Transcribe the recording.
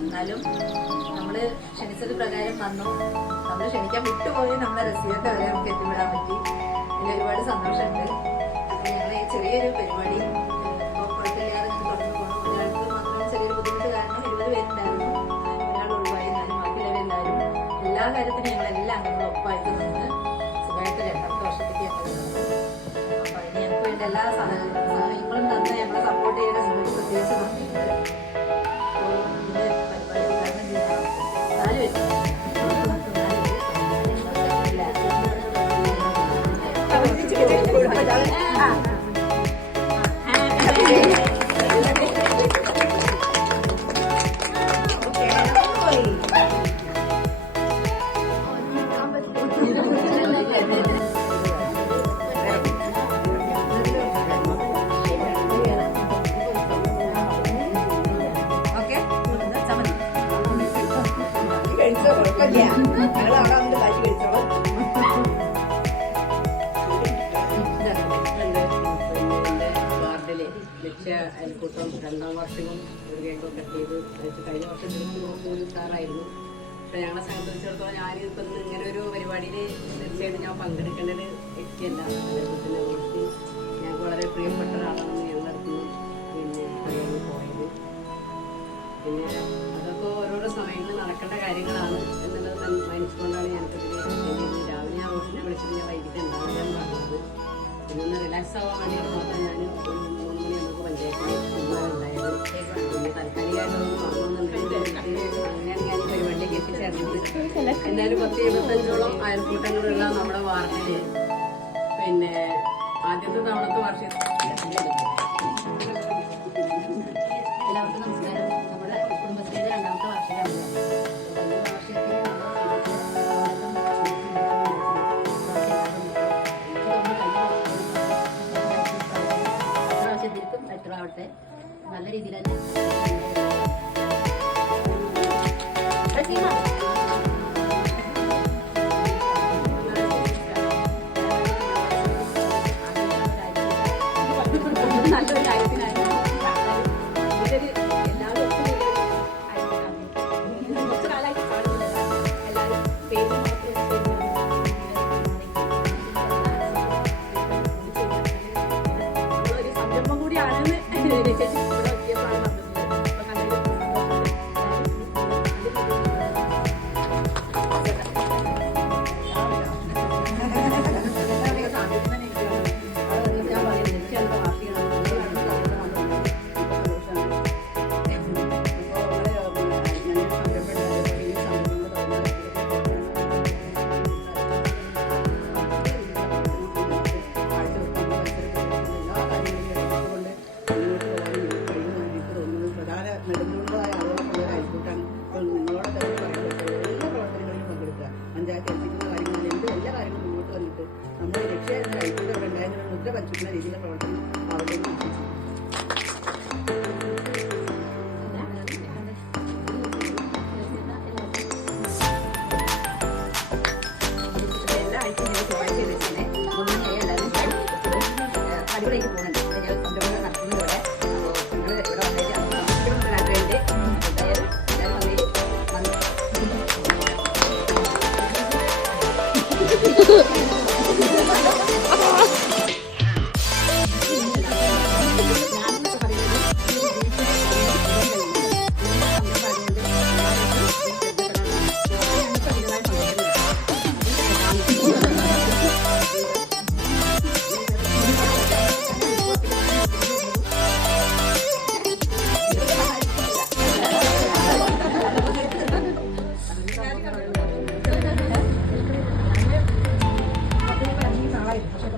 എന്നാലും നമ്മൾ ക്ഷണിച്ചത് പ്രകാരം വന്നു. നമ്മൾ ക്ഷണിക്കാൻ വിട്ടുപോയി നമ്മളെ റസിയൊക്കെ വരെ നമുക്ക് എത്തിപ്പെടാൻ പറ്റി. ഇതിൽ ഒരുപാട് സന്തോഷമുണ്ട്. ഞങ്ങൾ ഈ ചെറിയൊരു പരിപാടി കുഴപ്പമില്ലാതെ തുടർന്ന് പോകണം. ഒരാൾക്ക് മാത്രം ചെറിയൊരു ബുദ്ധിമുട്ട് കാരണം 20 പേരുണ്ടായിരുന്നു. ഒരാൾ ഒഴിവായി. എന്നാലും ബാക്കിയുള്ളവരെല്ലാവരും എല്ലാ കാര്യത്തിനും ഞങ്ങളെല്ലാം അംഗങ്ങളും ഒപ്പമായിട്ട് നിന്ന് സുഖമായിട്ട് 2 വർഷത്തേക്ക് ഞങ്ങൾ അപ്പം അതിന് ഞങ്ങൾക്ക് വേണ്ട എല്ലാ സഹായങ്ങളും തന്ന് ഞങ്ങളെ സപ്പോർട്ട് ചെയ്യുന്ന നിങ്ങൾക്ക് പ്രത്യേകിച്ച് നന്ദിയുണ്ട്. ഇതിൻ്റെ പരിപാടി ഉദ്ഘാടനം ചെയ്യാൻ 4 പേര് കഴിച്ചോ, കുഴപ്പമില്ല. ഞങ്ങൾ അവിടെ വന്നിട്ട് കാശി കഴിച്ചോളാം. ലക്ഷ്യ അയൽക്കൂട്ടം 2ാം വർഷവും ഒരു കേക്കൊക്കെ ചെയ്ത് കഴിഞ്ഞ വർഷം ഒരു സ്റ്റാറായിരുന്നു. പക്ഷെ ഞങ്ങളെ സംബന്ധിച്ചിടത്തോളം ഞാനിപ്പം ഇങ്ങനെ ഒരു പരിപാടിയിൽ തീർച്ചയായിട്ടും ഞാൻ പങ്കെടുക്കേണ്ട ഒരു വ്യക്തിയല്ല. അയൽക്കൂട്ടത്തിനെ കുറിച്ച് ഞങ്ങൾക്ക് വളരെ പ്രിയപ്പെട്ട ഒരാളാണെന്ന് ഞങ്ങളടുത്ത് പിന്നെ പറയാൻ പോയത്. പിന്നെ അതൊക്കെ ഓരോരോ സമയങ്ങളിൽ നടക്കേണ്ട കാര്യങ്ങളാണ് എന്നുള്ളത് മനസ്സിക്കൊണ്ടാണ് ഞാനിപ്പോൾ രാവിലെ ഞാൻ റോഷിനെ വിളിച്ചിട്ട് ഞാൻ വൈകിട്ട് ഉണ്ടാകാൻ പറഞ്ഞത്. പിന്നെ ഒന്ന് റിലാക്സ് ആവാൻ വേണ്ടിയിട്ട് മാത്രം ഞാൻ ഒരു 3 മണി നമുക്ക് പഞ്ചായത്തിൽ ഉണ്ടായത്. പിന്നെ താൽക്കാലികമായിട്ടൊന്നും വാങ്ങുന്നുണ്ടെങ്കിൽ അങ്ങനെയാണ് ഞാൻ ഈ പരിപാടിയിലേക്ക് എത്തിച്ചേർന്നത്. എന്തായാലും 10-25ഓളം അയൽക്കൂട്ടങ്ങളുള്ള നമ്മുടെ വാർഡിൽ പിന്നെ ആദ്യത്തെ തവണത്തെ വാർഷിക എല്ലാവർക്കും നമസ്കാരം. നമ്മുടെ കുടുംബശ്രീയുടെ 2ാമത്തെ വാർഷികമാണ്. പ്രാവശ്യത്തിനും എത്രയാവട്ടെ നല്ല രീതിയിൽ തന്നെ നല്ലൊരു കാര്യത്തിനായി എല്ലാവരും കുറച്ച് കാലമായിട്ട് കാണുന്നില്ല. എല്ലാവരും പേര് ഒരു സംരംഭം കൂടിയാണെന്ന് ചേച്ചി ഇവിടെ എത്തിയപ്പോഴാണ് പറഞ്ഞത്. നെടുങ്കോടായ ആളുകളൊക്കെ അയൽക്കൂട്ടാണ്. അപ്പോൾ നിങ്ങളോട് തന്നെ പറയുന്നത് എല്ലാ പ്രവർത്തനങ്ങളിലും പങ്കെടുക്കുക. പഞ്ചായത്ത് എത്തിക്കുന്ന കാര്യങ്ങളിൽ എല്ലാ കാര്യങ്ങളും മുന്നോട്ട് വന്നിട്ട് നമ്മുടെ ലക്ഷ്യ അയൽക്കൂട്ടം ഉണ്ടായതിനുള്ള മുദ്ര പതിപ്പിക്കുന്ന രീതിയിലുള്ള പ്രവർത്തനം ആവട്ടെ എന്ന് വിശ്വസിക്കുന്നു. എല്ലാ ആഴ്ചയും ചൊവ്വാഴ്ച തന്നെ 3 മണിയായി എല്ലാവരും അടിപൊളിയായിട്ട് പോകുന്നുണ്ട്. ഞാൻ സംരംഭങ്ങൾ നടത്തുന്നതോടെ നിങ്ങൾ ഇവിടെ വന്നേക്ക് ആഗ്രഹമുണ്ട്. എന്തായാലും എല്ലാവരും വന്നേക്ക് നാളായി പക്ഷേ